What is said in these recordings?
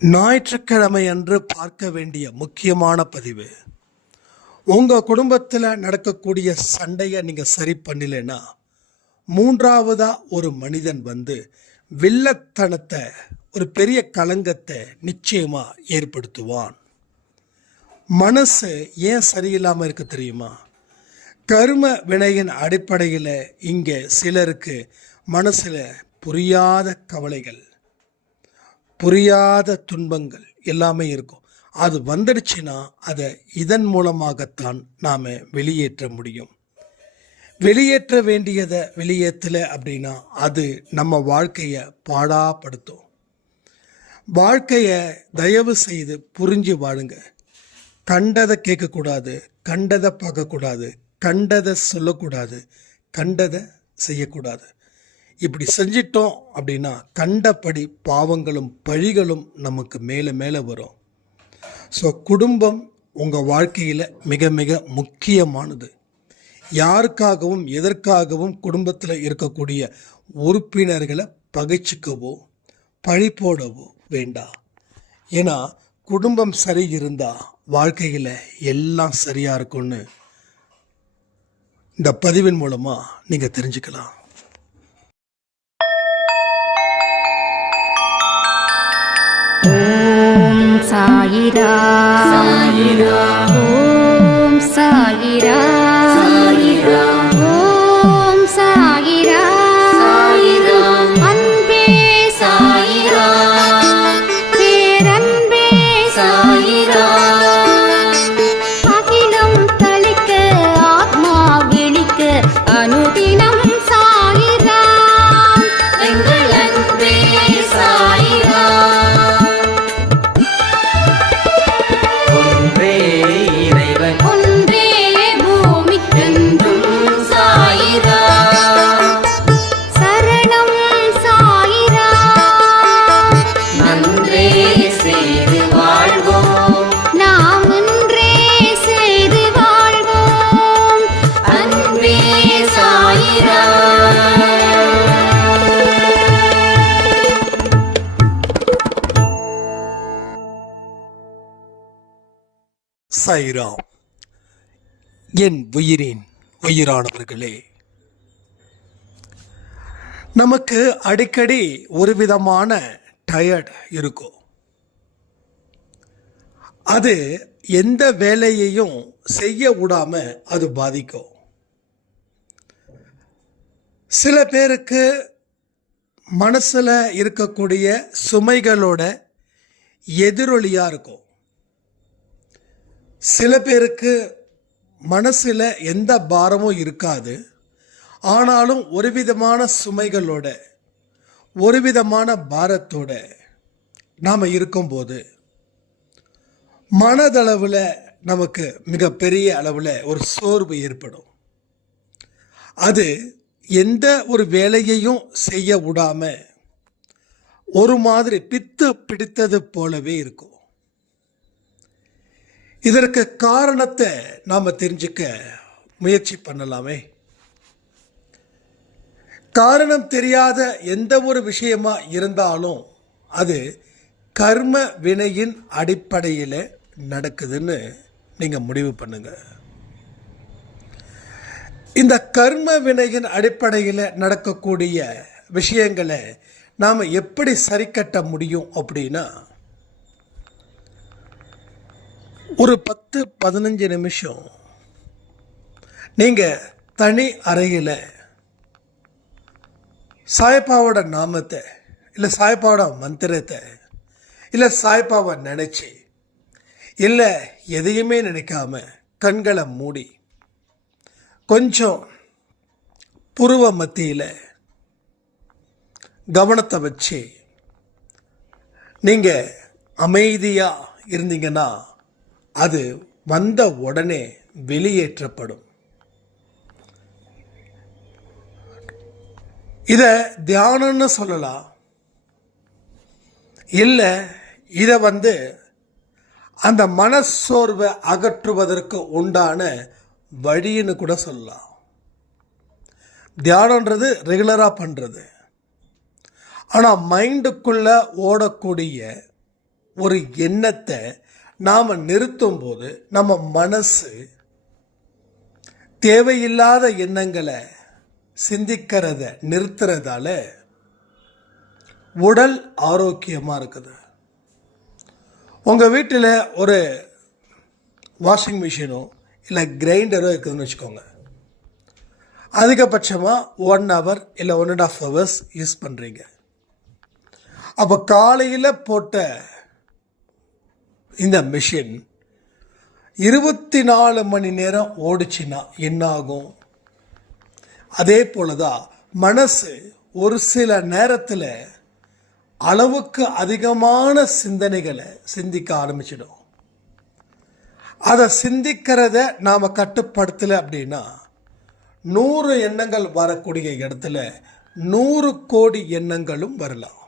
ஞாயிற்றுக்கிழமை அன்று பார்க்க வேண்டிய முக்கியமான பதிவு. உங்கள் குடும்பத்தில் நடக்கக்கூடிய சண்டையை நீங்கள் சரி பண்ணலைன்னா மூன்றாவதா ஒரு மனிதன் வந்து வில்லத்தனத்தை, ஒரு பெரிய களங்கத்தை நிச்சயமாக ஏற்படுத்துவான். மனசு ஏன் சரியில்லாமல் இருக்கு தெரியுமா? கர்ம வினையின் அடிப்படையில் இங்கே சிலருக்கு மனசில் புரியாத கவலைகள், புரியாத துன்பங்கள் எல்லாமே இருக்கும். அது வந்துடுச்சுன்னா அதை இதன் மூலமாகத்தான் நாம் வெளியேற்ற முடியும். வெளியேற்ற வேண்டியதை வெளியேற்றலை அப்படின்னா அது நம்ம வாழ்க்கையை பாடாப்படுத்தும். வாழ்க்கையை தயவு செய்து புரிஞ்சு வாழுங்க. கண்டதை கேட்கக்கூடாது, கண்டதை பார்க்கக்கூடாது, கண்டதை சொல்லக்கூடாது, கண்டதை செய்யக்கூடாது. இப்படி செஞ்சிட்டோம் அப்படின்னா கண்டபடி பாவங்களும் பழிகளும் நமக்கு மேலே மேலே வரும். ஸோ குடும்பம் உங்கள் வாழ்க்கையில் மிக மிக முக்கியமானது. யாருக்காகவும் எதற்காகவும் குடும்பத்தில் இருக்கக்கூடிய உறுப்பினர்களை பகைச்சிக்கவோ பழி போடவோ வேண்டாம். ஏன்னா குடும்பம் சரி இருந்தால் வாழ்க்கையில் எல்லாம் சரியாக இருக்கும்னு இந்த பதிவின் மூலமாக நீங்கள் தெரிஞ்சுக்கலாம். ஓம் சாயிரா சாயிரா, ஓம் சாயிரா சாயிரா, ஓம் சாயிரா சாயிரா, அன்பே சாயிரா, பேரன்பே சாயிரா, அகிலம் தளிக்க ஆத்மா விழிக்க அனுதினம் சாயிரா, எங்கள் அன்பே சாயிரா. சாயிராம். என் உயிரின் உயிரானவர்களே, நமக்கு அடிக்கடி ஒரு விதமான டயர்ட் இருக்கும். அது எந்த வேலையையும் செய்ய விடாம அது பாதிக்கும். சில பேருக்கு மனசில் இருக்கக்கூடிய சுமைகளோட எதிரொலியாக இருக்கும். சில பேருக்கு மனசில் எந்த பாரமும் இருக்காது, ஆனாலும் ஒரு விதமான சுமைகளோட, ஒரு விதமான பாரத்தோட நாம் இருக்கும்போது மனதளவில் நமக்கு மிகப்பெரிய அளவில் ஒரு சோர்வு ஏற்படும். அது எந்த ஒரு வேலையையும் செய்ய விடாம ஒரு மாதிரி பித்து பிடித்தது போலவே இருக்கும். இதற்கு காரணத்தை நாம் தெரிஞ்சுக்க முயற்சி பண்ணலாமே. காரணம் தெரியாத எந்த ஒரு விஷயமா இருந்தாலும் அது கர்ம வினையின் அடிப்படையில் நடக்குதுன்னு நீங்கள் முடிவு பண்ணுங்க. இந்த கர்ம வினையின் அடிப்படையில் நடக்கக்கூடிய விஷயங்களை நாம் எப்படி சரி கட்ட முடியும் அப்படின்னா, ஒரு 10-15 நிமிஷம் நீங்கள் தனி அறையில் சாய்பாவோட நாமத்தை, இல்லை சாய்பாவோட மந்திரத்தை, இல்லை சாய்பாவை நினச்சி, இல்லை எதையுமே நினைக்காம கண்களை மூடி கொஞ்சம் புருவ மத்தியில் கவனத்தை வச்சு நீங்கள் அமைதியாக இருந்தீங்கன்னா அது வந்த உடனே வெளியேற்றப்படும். இதை தியானம்னு சொல்லலாம், இல்லை இதை அந்த மனசோர்வை அகற்றுவதற்கு உண்டான வழின்னு கூட சொல்லலாம். தியானன்றது ரெகுலராக பண்ணுறது. ஆனால் மைண்டுக்குள்ளே ஓடக்கூடிய ஒரு எண்ணத்தை நாம் நிறுத்தும் போது நம்ம மனசு தேவையில்லாத எண்ணங்களை சிந்திக்கிறத நிறுத்துறதால உடல் ஆரோக்கியமாக இருக்குது. உங்கள் வீட்டில் ஒரு வாஷிங் மிஷினோ இல்லை கிரைண்டரோ இருக்குதுன்னு வச்சுக்கோங்க. அதிகபட்சமாக 1 hour இல்லை 1.5 hours யூஸ் பண்ணுறீங்க. அப்போ காலையில் போட்ட இந்த மிஷின் 24 மணி நேரம் ஓடிச்சுன்னா என்ன ஆகும்? அதே போல தான் மனசு ஒரு சில நேரத்தில் அளவுக்கு அதிகமான சிந்தனைகளை சிந்திக்க ஆரம்பிச்சிடும். அதை சிந்திக்கிறத நாம் கட்டுப்படுத்தலை அப்படின்னா 100 எண்ணங்கள் வரக்கூடிய இடத்துல 100 கோடி எண்ணங்களும் வரலாம்.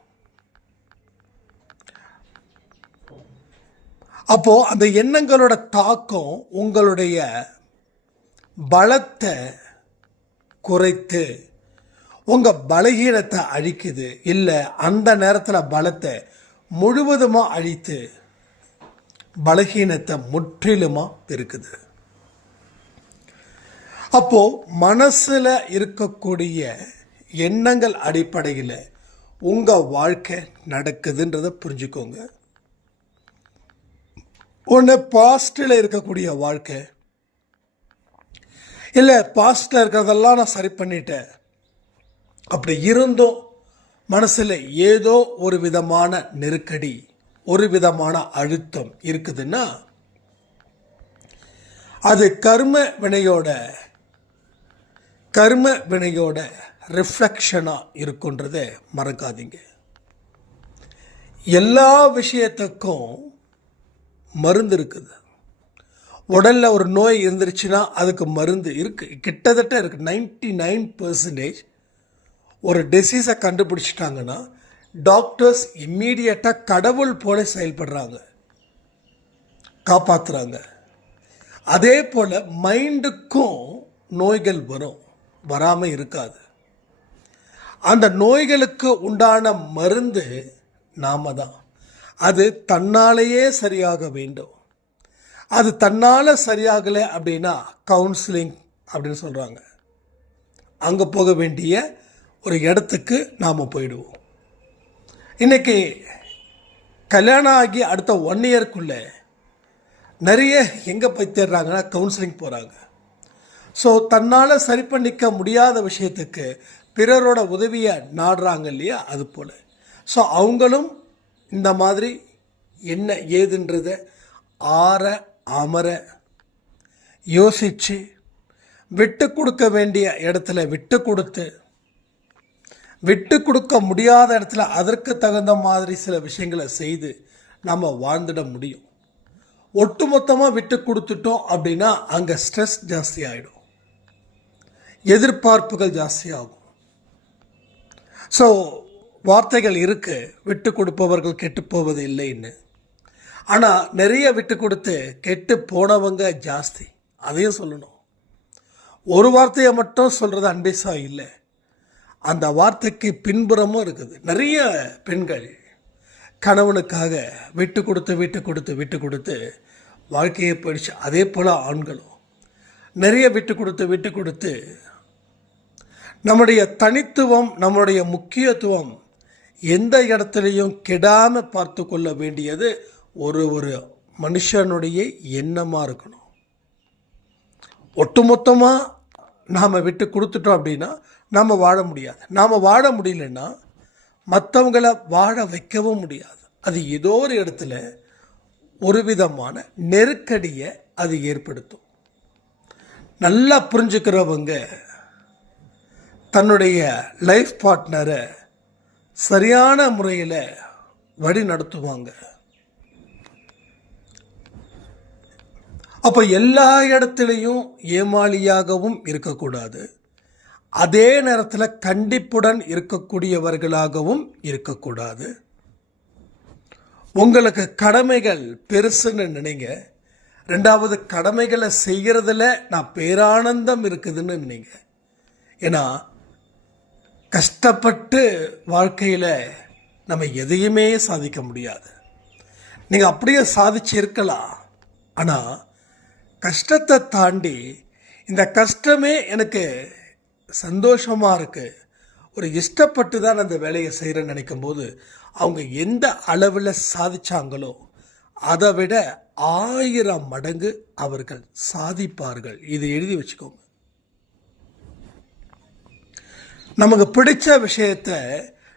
அப்போ அந்த எண்ணங்களோட தாக்கம் உங்களுடைய பலத்தை குறைத்து உங்கள் பலகீனத்தை அழிக்குது. இல்லை அந்த நேரத்தில் பலத்தை முழுவதுமாக அழித்து பலகீனத்தை முற்றிலுமாக பெருக்குது. அப்போது மனசில் இருக்கக்கூடிய எண்ணங்கள் அடிப்படையில் உங்கள் வாழ்க்கை நடக்குதுன்றதை புரிஞ்சுக்கோங்க. ஒன்று பாஸ்டில் இருக்கக்கூடிய வாழ்க்கை, இல்லை பாஸ்டில் இருக்கிறதெல்லாம் நான் சரி பண்ணிட்டேன், அப்படி இருந்தும் மனசில் ஏதோ ஒரு விதமான நெருக்கடி, ஒரு விதமான அழுத்தம் இருக்குதுன்னா அது கர்ம வினையோட ரிஃப்ளெக்ஷனாக இருக்குன்றதை மறக்காதீங்க. எல்லா விஷயத்துக்கும் மருந்து இருக்குது. உடலில் ஒரு நோய் இருந்துருச்சுன்னா அதுக்கு மருந்து இருக்குது, கிட்டத்தட்ட இருக்குது. 99% ஒரு டிசீஸை கண்டுபிடிச்சிட்டாங்கன்னா டாக்டர்ஸ் இம்மீடியட்டாக கடவுள் போல செயல்படுறாங்க, காப்பாற்றுறாங்க. அதே போல் மைண்டுக்கும் நோய்கள் வரும், வராமல் இருக்காது. அந்த நோய்களுக்கு உண்டான மருந்து நாம தான். அது தன்னாலேயே சரியாக வேண்டும். அது தன்னால் சரியாகலை அப்படின்னா கவுன்சிலிங் அப்படின்னு சொல்கிறாங்க. அங்கே போக வேண்டிய ஒரு இடத்துக்கு நாம் போயிடுவோம். இன்றைக்கி கல்யாணம் ஆகி அடுத்த 1 இயர்க்குள்ளே நிறைய எங்கே போய் தேடுறாங்கன்னா கவுன்சிலிங் போகிறாங்க. ஸோ தன்னால் சரி பண்ணிக்க முடியாத விஷயத்துக்கு பிறரோட உதவியை நாடுறாங்க இல்லையா, அது போல். ஸோ அவங்களும் இந்த மாதிரி என்ன ஏதுன்றதை ஆற அமர யோசித்து விட்டு கொடுக்க வேண்டிய இடத்துல விட்டு கொடுக்க முடியாத இடத்துல அதற்கு தகுந்த மாதிரி சில விஷயங்களை செய்து நம்ம வாழ்ந்துட முடியும். ஒட்டுமொத்தமாக விட்டு கொடுத்துட்டோம் அப்படின்னா அங்கே ஸ்ட்ரெஸ் ஜாஸ்தி ஆகிடும், எதிர்பார்ப்புகள் ஜாஸ்தியாகும். ஸோ வார்த்தைகள் இருக்குது, விட்டு கொடுப்பவர்கள் கெட்டு போவது இல்லைன்னு. ஆனால் நிறைய விட்டு கொடுத்து கெட்டு போனவங்க ஜாஸ்தி, அதையும் சொல்லணும். ஒரு வார்த்தையை மட்டும் சொல்கிறது அன்பேசா இல்லை, அந்த வார்த்தைக்கு பின்புறமும் இருக்குது. நிறைய பெண்கள் கணவனுக்காக விட்டு கொடுத்து வாழ்க்கையை போயிடுச்சு. அதே போல் ஆண்களும் நிறைய விட்டு கொடுத்து நம்முடைய தனித்துவம், நம்முடைய முக்கியத்துவம் எந்த இடத்துலையும் கெடாமல் பார்த்து கொள்ள வேண்டியது ஒரு மனுஷனுடைய எண்ணமாக இருக்கணும். ஒட்டுமொத்தமாக நாம் விட்டு கொடுத்துட்டோம் அப்படின்னா நாம் வாழ முடியாது. நாம் வாழ முடியலன்னா மற்றவங்களை வாழ வைக்கவும் முடியாது. அது ஏதோ ஒரு இடத்துல ஒரு விதமான நெருக்கடியை அது ஏற்படுத்தும். நல்லா புரிஞ்சுக்கிறவங்க தன்னுடைய லைஃப் பார்ட்னரை சரியான முறையில் வழி நடத்துவாங்க. அப்போ எல்லா இடத்துலையும் ஏமாளியாகவும் இருக்கக்கூடாது, அதே நேரத்தில் கண்டிப்புடன் இருக்கக்கூடியவர்களாகவும் இருக்கக்கூடாது. உங்களுக்கு கடமைகள் பெருசுன்னு நினைங்க. 2வது கடமைகளை செய்கிறதுல நான் பேரானந்தம் இருக்குதுன்னு நினைங்க. ஏன்னா கஷ்டப்பட்டு வாழ்க்கையில் நம்ம எதையுமே சாதிக்க முடியாது. நீங்கள் அப்படியே சாதிச்சு இருக்கலாம். ஆனால் கஷ்டத்தை தாண்டி இந்த கஷ்டமே எனக்கு சந்தோஷமாக இருக்குது, ஒரு இஷ்டப்பட்டு தான் அந்த வேலையை செய்கிறேன்னு நினைக்கும்போது அவங்க எந்த அளவில் சாதிச்சாங்களோ அதை விட 1000 மடங்கு அவர்கள் சாதிப்பார்கள். இதை எழுதி வச்சுக்கோங்க. நமக்கு பிடிச்ச விஷயத்தை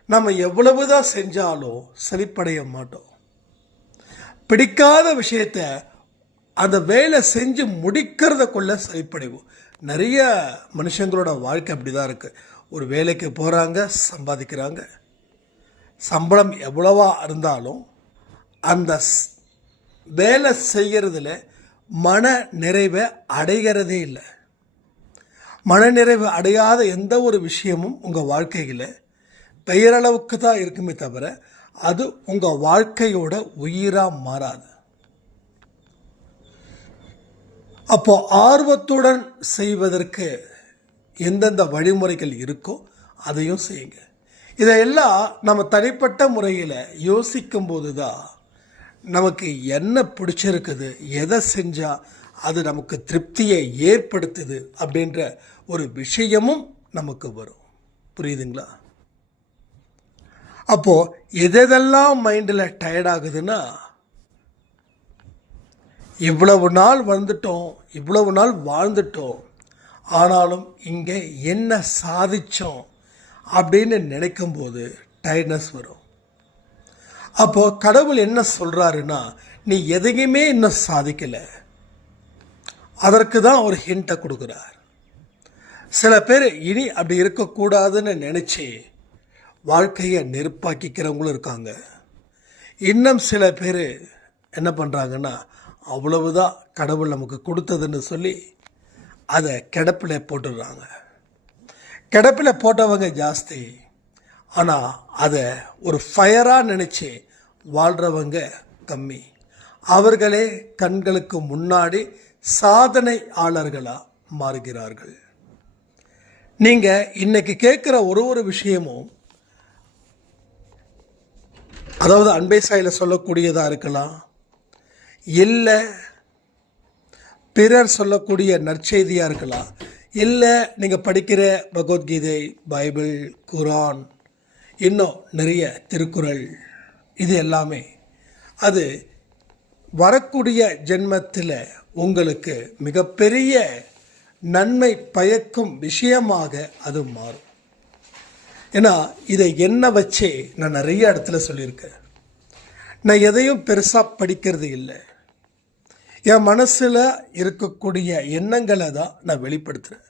நம்ம எவ்வளவுதான் செஞ்சாலும் செழிப்படைய மாட்டோம். பிடிக்காத விஷயத்தை அந்த வேலை செஞ்சு முடிக்கிறதுக்குள்ள செழிப்படைவோம். நிறைய மனுஷங்களோட வாழ்க்கை அப்படி தான் இருக்குது. ஒரு வேலைக்கு போகிறாங்க, சம்பாதிக்கிறாங்க, சம்பளம் எவ்வளவா இருந்தாலும் அந்த வேலை செய்கிறதுல மன நிறைவை அடைகிறதே இல்லை. மனநிறைவு அடையாத எந்த ஒரு விஷயமும் உங்கள் வாழ்க்கையில் பெயரளவுக்கு தான் இருக்குமே தவிர அது உங்கள் வாழ்க்கையோட உயிராக மாறாது. அப்போ ஆர்வத்துடன் செய்வதற்கு எந்தெந்த வழிமுறைகள் இருக்கோ அதையும் செய்யுங்க. இதையெல்லாம் நம்ம தனிப்பட்ட முறையில் யோசிக்கும் போது தான் நமக்கு என்ன பிடிச்சிருக்குது, எதை செஞ்சால் அது நமக்கு திருப்தியை ஏற்படுத்துது அப்படின்ற ஒரு விஷயமும் நமக்கு வரும். புரியுதுங்களா? அப்போது எதெல்லாம் மைண்டில் டயர்டாகுதுன்னா, இவ்வளவு நாள் வந்துட்டோம், இவ்வளவு நாள் வாழ்ந்துட்டோம், ஆனாலும் இங்கே என்ன சாதித்தோம் அப்படின்னு நினைக்கும்போது டயர்ட்னஸ் வரும். அப்போது கடவுள் என்ன சொல்கிறாருன்னா, நீ எதையுமே இன்னும் சாதிக்கலை, அதற்கு தான் ஒரு ஹிண்ட்டை கொடுக்குறார். சில பேர் இனி அப்படி இருக்கக்கூடாதுன்னு நினச்சி வாழ்க்கையை நெருப்பாக்கிக்கிறவங்களும் இருக்காங்க. இன்னும் சில பேர் என்ன பண்ணுறாங்கன்னா, அவ்வளவுதான் கடவுள் நமக்கு கொடுத்ததுன்னு சொல்லி அதை கிடப்பில் போட்டுடுறாங்க. கிடப்பில் போட்டவங்க ஜாஸ்தி, ஆனால் அதை ஒரு ஃபயராக நினச்சி வாழ்கிறவங்க கம்மி. அவர்களே கண்களுக்கு முன்னாடி சாதனையாளர்களாக மாறுகிறார்கள். நீங்கள் இன்னைக்கு கேட்குற ஒரு விஷயமும், அதாவது அன்பை சாயில சொல்லக்கூடியதாக இருக்கலாம், இல்லை பிறர் சொல்லக்கூடிய நற்செய்தியாக இருக்கலாம், இல்லை நீங்கள் படிக்கிற பகவத்கீதை, பைபிள், குரான், இன்னும் நிறைய திருக்குறள், இது எல்லாமே அது வரக்கூடிய ஜென்மத்தில் உங்களுக்கு மிகப்பெரிய நன்மை பயக்கும் விஷயமாக அது மாறும். ஏன்னா இதை என்ன வச்சே நான் நிறைய இடத்துல சொல்லியிருக்கேன். நான் எதையும் பெருசாக படிக்கிறது இல்லை, என் மனசில் இருக்கக்கூடிய எண்ணங்களை தான் நான் வெளிப்படுத்துகிறேன்.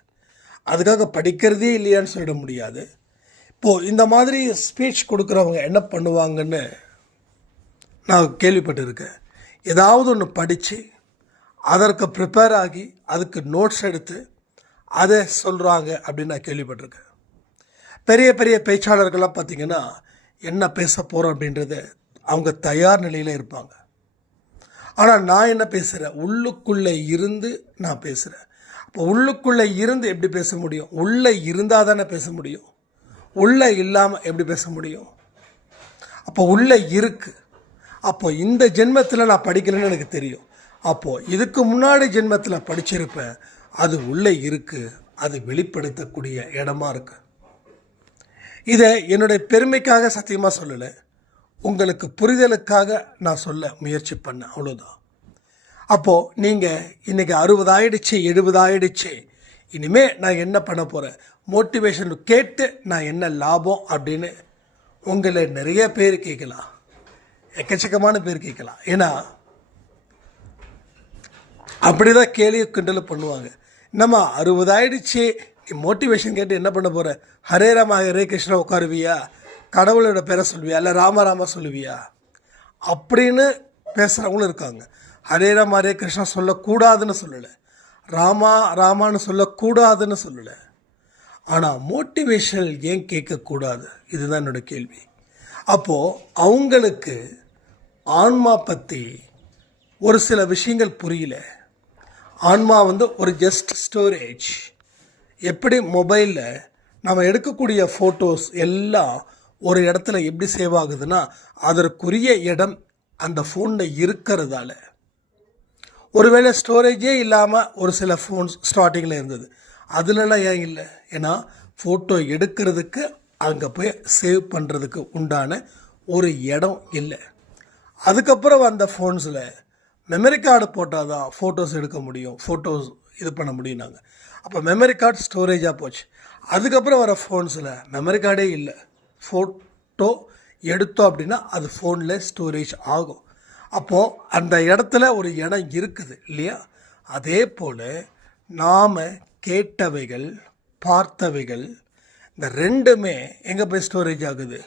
அதுக்காக படிக்கிறதே இல்லையான்னு சொல்லிட முடியாது. இப்போது இந்த மாதிரி ஸ்பீச் கொடுக்குறவங்க என்ன பண்ணுவாங்கன்னு நான் கேள்விப்பட்டிருக்கேன். ஏதாவது ஒன்று படித்து அதற்கு ப்ரிப்பேர் ஆகி அதுக்கு நோட்ஸ் எடுத்து அதை சொல்கிறாங்க அப்படின்னு நான் கேள்விப்பட்டிருக்கேன். பெரிய பெரிய பேச்சாளர்கள்லாம் பார்த்திங்கன்னா என்ன பேச போகிறோம் அப்படின்றத அவங்க தயார் நிலையில் இருப்பாங்க. ஆனால் நான் என்ன பேசுகிறேன், உள்ளுக்குள்ளே இருந்து நான் பேசுகிறேன். அப்போ உள்ளுக்குள்ளே இருந்து எப்படி பேச முடியும்? உள்ளே இருந்தால் தானே பேச முடியும். உள்ளே இல்லாமல் எப்படி பேச முடியும்? அப்போ உள்ளே இருக்குது. அப்போ இந்த ஜென்மத்தில் நான் படிக்கலைன்னு எனக்கு தெரியும். அப்போது இதுக்கு முன்னாடி ஜென்மத்தில் படிச்சிருப்பேன், அது உள்ளே இருக்குது, அது வெளிப்படுத்தக்கூடிய இடமா இருக்குது. இதை என்னுடைய பெருமைக்காக சத்தியமாக சொல்லலை, உங்களுக்கு புரிதலுக்காக நான் சொல்ல முயற்சி பண்ணேன், அவ்வளோதான். அப்போது நீங்கள் இன்றைக்கி 60 ஆயிடுச்சு, 70 ஆயிடுச்சு, இனிமேல் நான் என்ன பண்ண போகிறேன், மோட்டிவேஷன் கேட்டு நான் என்ன லாபம் அப்படின்னு உங்களை நிறைய பேர் கேட்கலாம், எக்கச்சக்கமான பேர் கேட்கலாம். ஏன்னா அப்படி தான் கேள்வி கிண்டல் பண்ணுவாங்க. நம்ம 60 ஆயிடுச்சு, நீ மோட்டிவேஷன் கேட்டு என்ன பண்ண போகிற, ஹரே ராமா ஹரே கிருஷ்ணா உட்காருவியா, கடவுளோட பேரை சொல்லுவியா, இல்லை ராம சொல்லுவியா அப்படின்னு பேசுகிறவங்களும் இருக்காங்க. ஹரே ராமா ஹரே கிருஷ்ணா சொல்லக்கூடாதுன்னு சொல்லலை, ராமான்னு சொல்லக்கூடாதுன்னு சொல்லலை. ஆனால் மோட்டிவேஷனல் ஏன் கேட்கக்கூடாது, இதுதான் என்னோடய கேள்வி. அப்போது அவங்களுக்கு ஆன்மா பற்றி ஒரு சில விஷயங்கள் புரியல. ஆன்மா ஒரு ஜஸ்ட் ஸ்டோரேஜ். எப்படி மொபைலில் நம்ம எடுக்கக்கூடிய ஃபோட்டோஸ் எல்லாம் ஒரு இடத்துல எப்படி சேவ் ஆகுதுன்னா, அதற்குரிய இடம் அந்த ஃபோனில் இருக்கிறதால, ஒருவேளை ஸ்டோரேஜே இல்லாமல் ஒரு சில ஃபோன்ஸ் ஸ்டார்டிங்கில் இருந்தது, அதுலலாம் ஏன் இல்லை? ஏன்னா ஃபோட்டோ எடுக்கிறதுக்கு அங்கே போய் சேவ் பண்ணுறதுக்கு உண்டான ஒரு இடம் இல்லை. அதுக்கப்புறம் அந்த ஃபோன்ஸில் மெமரி கார்டு போட்டால் தான் ஃபோட்டோஸ் எடுக்க முடியும், ஃபோட்டோஸ் இது பண்ண முடியும். நாங்கள் அப்போ மெமரி கார்டு ஸ்டோரேஜாக போச்சு. அதுக்கப்புறம் வர ஃபோன்ஸில் மெமரி கார்டே இல்லை, ஃபோட்டோ எடுத்தோம் அப்படின்னா அது ஃபோனில் ஸ்டோரேஜ் ஆகும். அப்போது அந்த இடத்துல ஒரு இடம் இருக்குது இல்லையா? அதே போல் நாம் கேட்டவைகள், பார்த்தவைகள், இந்த ரெண்டுமே எங்கே போய் ஸ்டோரேஜ் ஆகுது?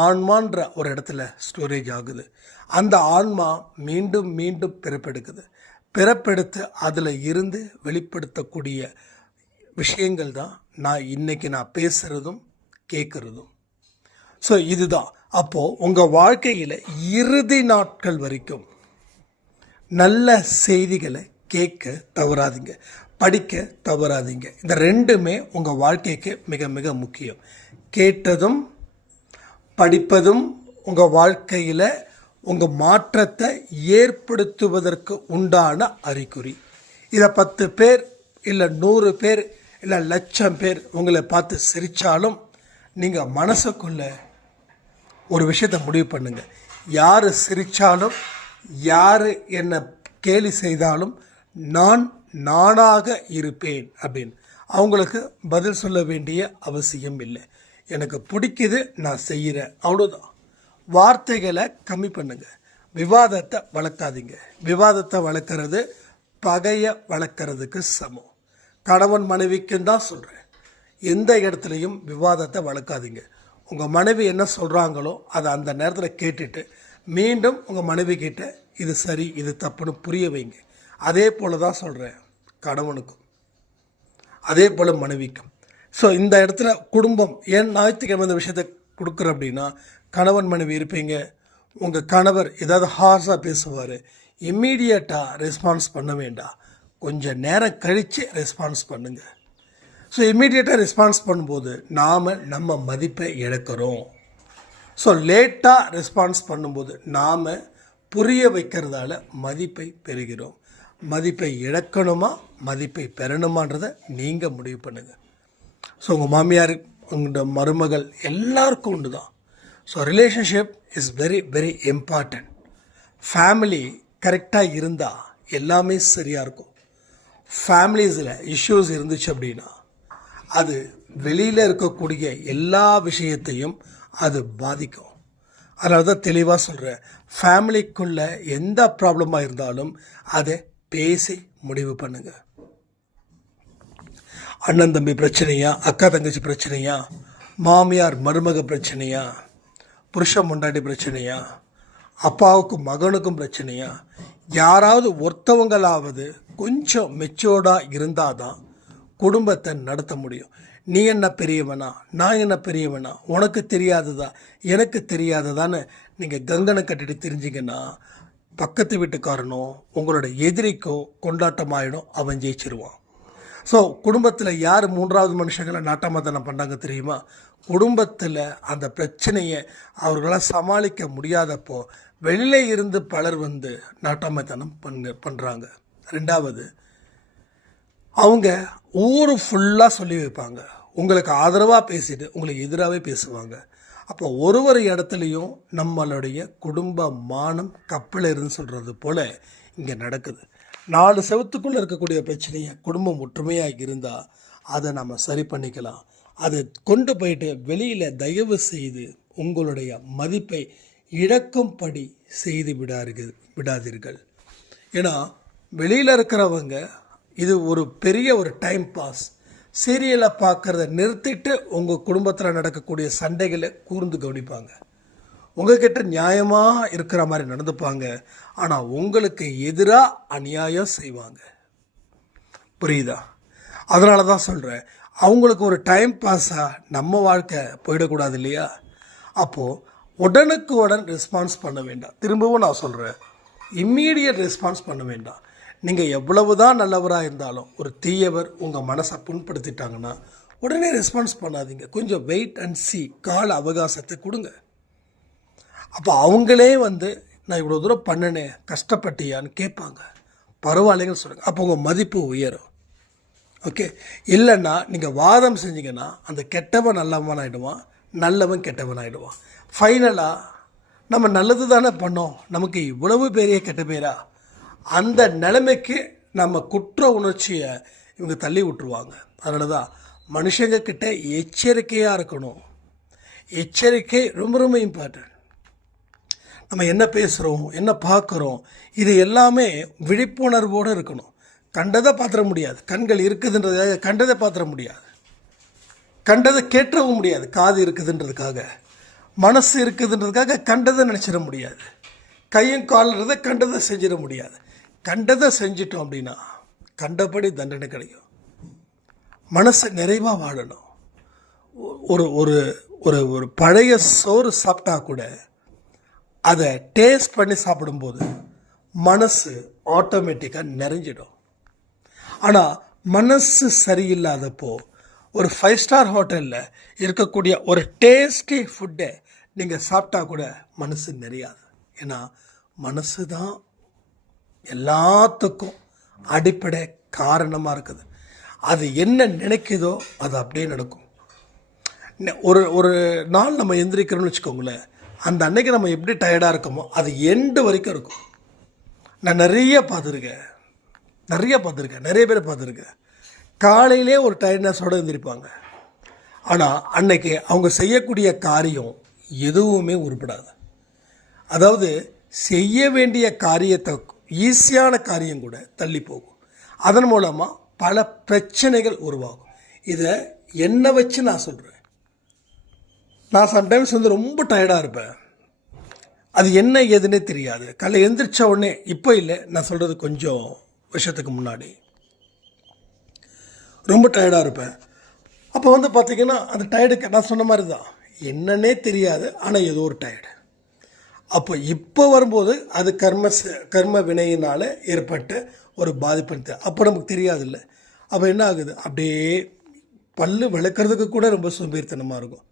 ஆன்மான்ற ஒரு இடத்துல ஸ்டோரேஜ் ஆகுது. அந்த ஆன்மா மீண்டும் மீண்டும் பிறப்பெடுக்குது. பிறப்பெடுத்து அதில் இருந்து வெளிப்படுத்தக்கூடிய விஷயங்கள் தான் நான் பேசுகிறதும் கேட்குறதும். ஸோ இதுதான். அப்போது உங்கள் வாழ்க்கையில் இறுதி நாட்கள் வரைக்கும் நல்ல செய்திகளை கேட்க தவறாதீங்க, படிக்க தவறாதீங்க. இந்த ரெண்டுமே உங்கள் வாழ்க்கைக்கு மிக மிக முக்கியம். கேட்டதும் படிப்பதும் உங்கள் வாழ்க்கையில் உங்கள் மாற்றத்தை ஏற்படுத்துவதற்கு உண்டான அறிகுறி. இதை 10 பேர் இல்லை 100 பேர் இல்லை 1,00,000 பேர் உங்களை பார்த்து சிரித்தாலும் நீங்கள் மனசுக்குள்ளே ஒரு விஷயத்தை முடிவு பண்ணுங்கள். யார் சிரித்தாலும், யார் என்னை கேலி செய்தாலும் நான் நானாக இருப்பேன் அப்படின்னு அவங்களுக்கு பதில் சொல்ல வேண்டிய அவசியம் இல்லை. எனக்கு பிடிக்குது, நான் செய்கிறேன், அவ்வளோதான். வார்த்தைகளை கம்மி பண்ணுங்கள், விவாதத்தை வளர்க்காதீங்க. விவாதத்தை வளர்க்குறது பகையை வளர்க்குறதுக்கு சமம். கணவன் மனைவிக்குன்னு தான் சொல்கிறேன். எந்த இடத்துலையும் விவாதத்தை வளர்க்காதீங்க. உங்கள் மனைவி என்ன சொல்கிறாங்களோ அதை அந்த நேரத்தில் கேட்டுட்டு மீண்டும் உங்கள் மனைவி கிட்ட இது சரி இது தப்புன்னு புரிய வைங்க. அதே போல் தான் சொல்கிறேன் கணவனுக்கும், அதே போல் மனைவிக்கும். ஸோ இந்த இடத்துல குடும்பம் ஏன் ஞாயிற்றுக்கிழமை இந்த விஷயத்தை கொடுக்குறேன் அப்படின்னா, கணவன் மனைவி இருப்பீங்க, உங்கள் கணவர் ஏதாவது ஹார்ஸாக பேசுவார், இம்மீடியட்டாக ரெஸ்பான்ஸ் பண்ண வேண்டாம், கொஞ்சம் நேரம் கழித்து ரெஸ்பான்ஸ் பண்ணுங்கள். ஸோ இம்மீடியட்டாக ரெஸ்பான்ஸ் பண்ணும்போது நாம் நம்ம மதிப்பை இழக்கிறோம். ஸோ லேட்டாக ரெஸ்பான்ஸ் பண்ணும்போது நாம் புரிய வைக்கிறதால மதிப்பை பெறுகிறோம். மதிப்பை இழக்கணுமா மதிப்பை பெறணுமான்றதை நீங்கள் முடிவு பண்ணுங்கள். ஸோ உங்கள் மாமியார், உங்களோட மருமகள் எல்லாருக்கும் உண்டு தான். So relationship is very very important. Family கரெக்டாக இருந்தால் எல்லாமே சரியாக இருக்கும். ஃபேமிலிஸில் இஷ்யூஸ் இருந்துச்சு அப்படின்னா அது வெளியில் இருக்கக்கூடிய எல்லா விஷயத்தையும் அது பாதிக்கும். அதனால தான் தெளிவாக சொல்கிறேன், ஃபேமிலிக்குள்ளே எந்த ப்ராப்ளமாக இருந்தாலும் அதை பேசி முடிவு பண்ணுங்கள். அண்ணன் தம்பி பிரச்சனையா, அக்கா தங்கச்சி பிரச்சனையா, மாமியார் மருமக பிரச்சனையா, புருஷன் பொண்டாட்டி பிரச்சனையா, அப்பாவுக்கும் மகனுக்கும் பிரச்சனையா, யாராவது ஒருத்தவங்களாவது கொஞ்சம் மெச்சோர்டாக இருந்தால் தான் குடும்பத்தை நடத்த முடியும். நீ என்ன பெரியவனா, நான் என்ன பெரியவனா, உனக்கு தெரியாததா எனக்கு தெரியாததான்னு நீங்கள் கங்கனை கட்டிட்டு தெரிஞ்சிங்கன்னா பக்கத்து வீட்டுக்காரனோ உங்களோட எதிரிக்கோ கொண்டாட்டமாயிடும், அவன் ஜெயிச்சிருவான். ஸோ குடும்பத்தில் யார் 3வது மனுஷங்களை நாட்டாமத்தனம் பண்ணாங்க தெரியுமா? குடும்பத்தில் அந்த பிரச்சனையை அவர்களால் சமாளிக்க முடியாதப்போ வெளியில் இருந்து பலர் வந்து நாட்டாமத்தனம் பண்ணுறாங்க. 2வது, அவங்க ஊர் ஃபுல்லாக சொல்லி வைப்பாங்க, உங்களுக்கு ஆதரவாக பேசிட்டு உங்களுக்கு எதிராகவே பேசுவாங்க. அப்போ ஒரு இடத்துலையும் நம்மளுடைய குடும்ப மானம் கப்பல் இருந்து சொல்கிறது போல் இங்கே நடக்குது. 4 செவத்துக்குள்ளே இருக்கக்கூடிய பிரச்சனையை குடும்பம் ஒற்றுமையாக இருந்தால் அதை நம்ம சரி பண்ணிக்கலாம். அதை கொண்டு போயிட்டு வெளியில் தயவு செய்து உங்களுடைய மதிப்பை இழக்கும்படி செய்து விடாதீர்கள். ஏன்னா வெளியில் இருக்கிறவங்க இது ஒரு பெரிய ஒரு டைம் பாஸ். சீரியலை பார்க்குறத நிறுத்திட்டு உங்கள் குடும்பத்தில் நடக்கக்கூடிய சண்டைகளை கூர்ந்து கவனிப்பாங்க. உங்ககிட்ட நியாயமாக இருக்கிற மாதிரி நடந்துப்பாங்க, ஆனால் உங்களுக்கு எதிராக அநியாயம் செய்வாங்க. புரியுதா? அதனால தான் சொல்கிறேன், அவங்களுக்கு ஒரு டைம் பாஸாக நம்ம வாழ்க்கை போயிடக்கூடாது இல்லையா? அப்போது உடனுக்கு உடன் ரெஸ்பான்ஸ் பண்ண வேண்டாம். திரும்பவும் நான் சொல்கிறேன், இம்மீடியட் ரெஸ்பான்ஸ் பண்ண வேண்டாம். நீங்கள் எவ்வளவு தான் நல்லவராக இருந்தாலும் ஒரு தீயவர் உங்கள் மனசை புண்படுத்திட்டாங்கன்னா உடனே ரெஸ்பான்ஸ் பண்ணாதீங்க. கொஞ்சம் வெயிட் அண்ட் சி, கால அவகாசத்தை கொடுங்க. அப்போ அவங்களே வந்து நான் இவ்வளோ தூரம் பண்ணனேன், கஷ்டப்பட்டியான்னு கேட்பாங்க. பரவாயில்லைங்கன்னு சொல்லுங்கள். அப்போ உங்கள் மதிப்பு உயரும். ஓகே. இல்லைன்னா நீங்கள் வாதம் செஞ்சீங்கன்னா அந்த கெட்டவன் நல்லவன் ஆகிடுவான், நல்லவன் கெட்டவன் ஆகிடுவான். ஃபைனலாக நம்ம நல்லது தானே பண்ணோம், நமக்கு இவ்வளவு பெரிய கெட்ட பேரா, அந்த நிலைமைக்கு நம்ம குற்ற உணர்ச்சியை இவங்க தள்ளி விட்டுருவாங்க. அதனால தான் மனுஷங்க கிட்ட எச்சரிக்கையாக இருக்கணும். எச்சரிக்கை ரொம்ப ரொம்ப இம்பார்ட்டன்ட். நம்ம என்ன பேசுகிறோம், என்ன பார்க்குறோம், இது எல்லாமே விழிப்புணர்வோடு இருக்கணும். கண்டதை பார்த்துட முடியாது, கண்கள் இருக்குதுன்றதுக்காக கண்டதை பார்த்துட முடியாது, கண்டதை கேட்டவும் முடியாது. காது இருக்குதுன்றதுக்காக, மனசு இருக்குதுன்றதுக்காக கண்டதை நினச்சிட முடியாது. கையும் கால்ன்றதை கண்டதை செஞ்சிட முடியாது. கண்டதை செஞ்சிட்டோம் அப்படின்னா கண்டபடி தண்டனை கிடைக்கும். மனசை நிறைவாக வாழணும். ஒரு ஒரு ஒரு ஒரு பழைய சோறு சாப்பிட்டா கூட அதை டேஸ்ட் பண்ணி சாப்பிடும்போது மனசு ஆட்டோமேட்டிக்காக நிறைஞ்சிடும். ஆனால் மனசு சரியில்லாதப்போ ஒரு 5 ஸ்டார் ஹோட்டலில் இருக்கக்கூடிய ஒரு டேஸ்டி ஃபுட்டை நீங்கள் சாப்பிட்டா கூட மனசு நிறையாது. ஏன்னா மனசு தான் எல்லாத்துக்கும் அடிப்படை காரணமாக இருக்குது. அது என்ன நினைக்குதோ அது அப்படியே நடக்கும். ஒரு நாள் நம்ம எந்திரிக்கிறோம்னு வச்சுக்கோங்களேன், அந்த அன்னைக்கு நம்ம எப்படி டயர்டாக இருக்கோமோ அது எண்டு வரைக்கும் இருக்கும். நான் நிறைய பார்த்துருக்கேன், நிறைய பேர் பார்த்துருக்கேன். காலையிலே ஒரு டயர்ட்னஸோடு எழுந்திருப்பாங்க. ஆனால் அன்னைக்கு அவங்க செய்யக்கூடிய காரியம் எதுவுமே உருப்படாது. அதாவது செய்ய வேண்டிய காரியத்தை, ஈஸியான காரியம் கூட தள்ளி போகும். அதன் மூலமாக பல பிரச்சனைகள் உருவாகும். இதை என்னை வச்சு நான் சொல்கிறேன். நான் சம்டைம்ஸ் ரொம்ப டயர்டாக இருப்பேன், அது என்ன ஏதுன்னே தெரியாது. காலையில் எந்திரிச்ச உடனே, இப்போ இல்லை, நான் சொல்கிறது கொஞ்சம் வருஷத்துக்கு முன்னாடி ரொம்ப டயர்டாக இருப்பேன். அப்போ பார்த்திங்கன்னா அந்த டயர்டுக்கு நான் சொன்ன மாதிரி தான், என்னன்னே தெரியாது, ஆனால் ஏதோ ஒரு டயர்டு. அப்போ இப்போ வரும்போது அது கர்ம வினையினால் ஏற்பட்ட ஒரு பாதிப்பு. அப்போ நமக்கு தெரியாது இல்லை. அப்போ என்ன ஆகுது, அப்படியே பல்லு விளக்குறதுக்கு கூட ரொம்ப சோம்பேறித்தனமாக இருக்கும்.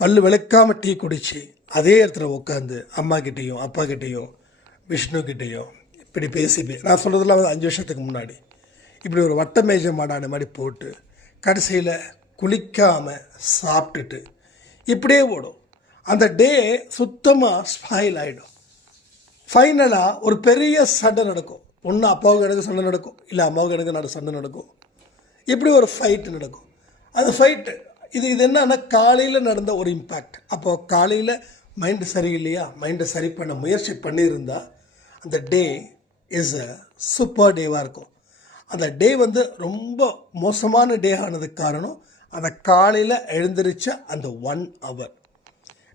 பல்லு விளக்காமல் டீ குடித்து அதே இடத்துல உட்காந்து அம்மாக்கிட்டேயும் அப்பாக்கிட்டேயும் விஷ்ணுக்கிட்டேயும் இப்படி பேசி நான் சொல்கிறதுலாம் 5 வருஷத்துக்கு முன்னாடி இப்படி ஒரு வட்ட மேஜை மாடான மாதிரி போட்டு கடைசியில் குளிக்காமல் சாப்பிட்டுட்டு இப்படியே ஓடும். அந்த டே சுத்தமாக ஸ்பாயில் ஆகிடும். ஃபைனலாக ஒரு பெரிய சண்டை நடக்கும். ஒன்று அப்பாவுக்கு எனக்கு சண்டை நடக்கும், இல்லை அம்மாவுக்கு எனக்கு சண்டை நடக்கும். இப்படி ஒரு ஃபைட்டு நடக்கும். அந்த ஃபைட்டு இது என்னன்னா காலையில் நடந்த ஒரு இம்பேக்ட். அப்போது காலையில் மைண்டு சரியில்லையா, மைண்டை சரி பண்ண முயற்சி பண்ணியிருந்தால் அந்த டே இஸ் அ சூப்பர் டேவாக இருக்கும். அந்த டே ரொம்ப மோசமான டே ஆனதுக்கு காரணம் அந்த காலையில் எழுந்திரிச்ச அந்த 1 hour.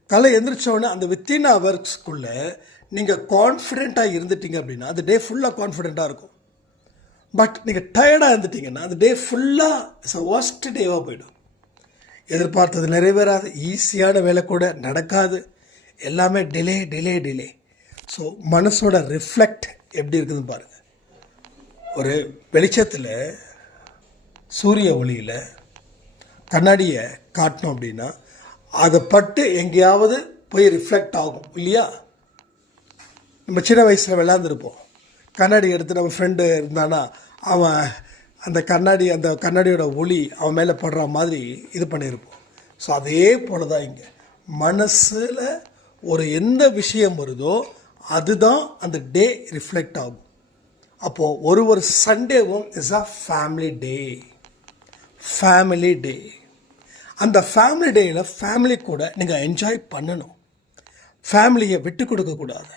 காலை எழுந்திரிச்சோடனே அந்த வித்தின் ஹவர்ஸ்க்குள்ளே நீங்கள் கான்ஃபிடெண்ட்டாக இருந்துட்டீங்க அப்படின்னா அந்த டே ஃபுல்லாக கான்ஃபிடெண்ட்டாக இருக்கும். பட் நீங்கள் டயர்டாக இருந்துட்டிங்கன்னா அந்த டே ஃபுல்லாக இட்ஸ் அ ஒர்ஸ்ட் டேவாக போயிடும். எதிர்பார்த்தது நிறைவேறாது, ஈஸியான வேலை கூட நடக்காது, எல்லாமே டிலே. ஸோ மனசோட ரிஃப்ளெக்ட் எப்படி இருக்குதுன்னு பாருங்கள். ஒரு வெளிச்சத்தில் சூரிய ஒளியில் கண்ணாடியை காட்டினோம் அப்படின்னா அதை பட்டு எங்கேயாவது போய் ரிஃப்ளெக்ட் ஆகும் இல்லையா? நம்ம சின்ன வயசில் விளையாண்டுருப்போம். கண்ணாடி எடுத்து நம்ம ஃப்ரெண்டு இருந்தானா அவன் அந்த கண்ணாடியோட ஒளி அவன் மேலே படுற மாதிரி இது பண்ணியிருப்போம். ஸோ அதே போல் தான் இங்கே மனசில் ஒரு எந்த விஷயம் வருதோ அதுதான் அந்த டே ரிஃப்ளெக்ட் ஆகும். அப்போது ஒரு சண்டேவும் இஸ் அ ஃபேமிலி டே. அந்த ஃபேமிலி டேயில் ஃபேமிலி கூட நீங்கள் என்ஜாய் பண்ணணும். ஃபேமிலியை விட்டு கொடுக்கக்கூடாது.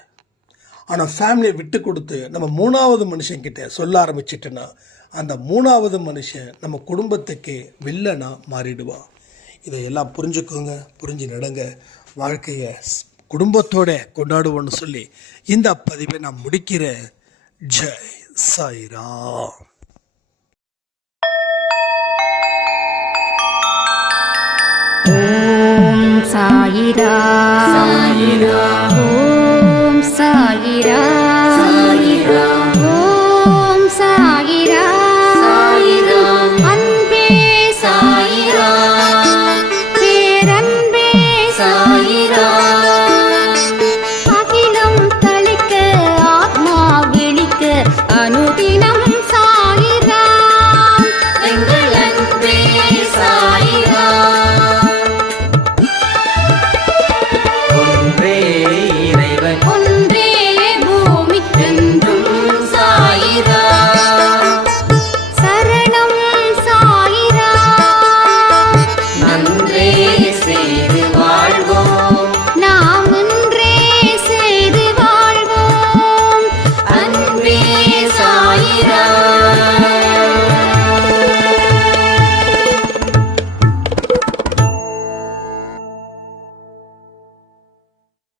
ஆனால் ஃபேமிலியை விட்டு கொடுத்து நம்ம 3வது மனுஷங்கிட்ட சொல்ல ஆரம்பிச்சிட்டோன்னா அந்த 3வது மனுஷன் நம்ம குடும்பத்துக்கே வில்லனா மாறிடுவான். இதையெல்லாம் புரிஞ்சுக்கோங்க, புரிஞ்சு நடங்க, வாழ்க்கையை குடும்பத்தோட கொண்டாடுவோன்னு சொல்லி இந்த பதிவை நான் முடிக்கிறேன். ஜெய் சாய்ராம். ஓம் சாயிராம். ஓம் சாயிராம்.